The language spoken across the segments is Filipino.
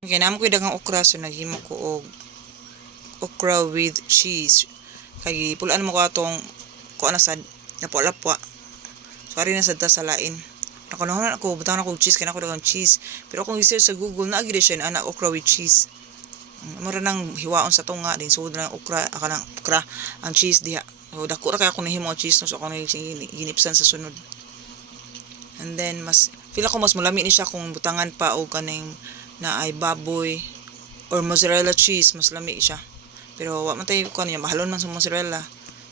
Okay, naman ko dagang okra, so naghimo ko og okra with cheese. Kay pulaan mo ko atong kuan na sad lapwa-lapwa. So ari na sad ta sa lain. Nakunahon ako butaw na ko cheese kay nako dagang cheese. Pero kung i-search sa Google na agad siya na okra with cheese. Mura nang hiwaon sa tunga din sud na okra aka nang okra ang cheese diha. So dako ra kay ako nahimo cheese no, so ako ginipsan sa sunod. And then mas feel ko mas mulami ni siya kung butangan pa og kaning na ay baboy or mozzarella cheese, mas lami siya. Pero wa man tay ko niya mahalon man sa mozzarella.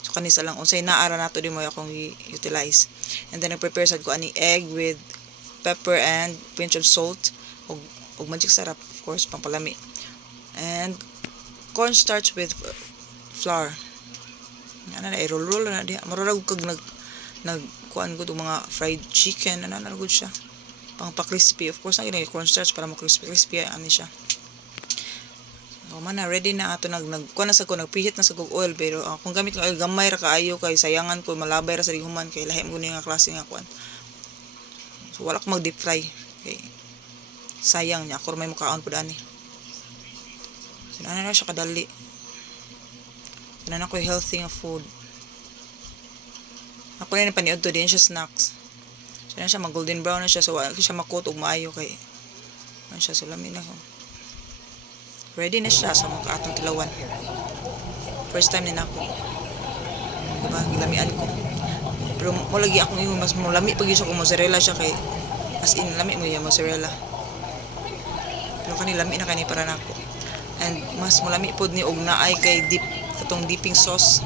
So kanisa lang unsay naara nato di mo akong utilize. And then nag-prepare sad ko ani egg with pepper and pinch of salt og magic sarap, of course, pampalami. And cornstarch with flour. Ana na i-roll na diha. Mararag kag nag kuan gud mga fried chicken ana na gud siya. Pang pa-crispy. Of course, na cornstarch para mo-crispy ani siya. So, man na, ready na ato kuha na sa ko, nagpihit na sa kog oil, pero kung gamit ko oil, gamay ra kaayo, kay sayangan ko, malabay ra sa rihuman, kay lahim ko nga klase nga kuan. So, wala ko mag-deep fry. Okay. Sayang niya, ako may mukaon po dani. So, na siya kadali. Tinan ako healthy nga food. Ako na yung paniod to, din siya snacks. So, siya mag golden brown na siya, so wala siya makot og maayo kay ano siya, so lamin na ko. Ready na siya sa mga atong tilawan. First time ni nako. Diba, gilamian ko. Pero mo lagi akong yung mas mulami pag isa ko mozzarella siya kay as in lami mo yung mozzarella. Pero kani lami na kani para nako. And mas mulami pod ni og naay kay dip katong dipping sauce.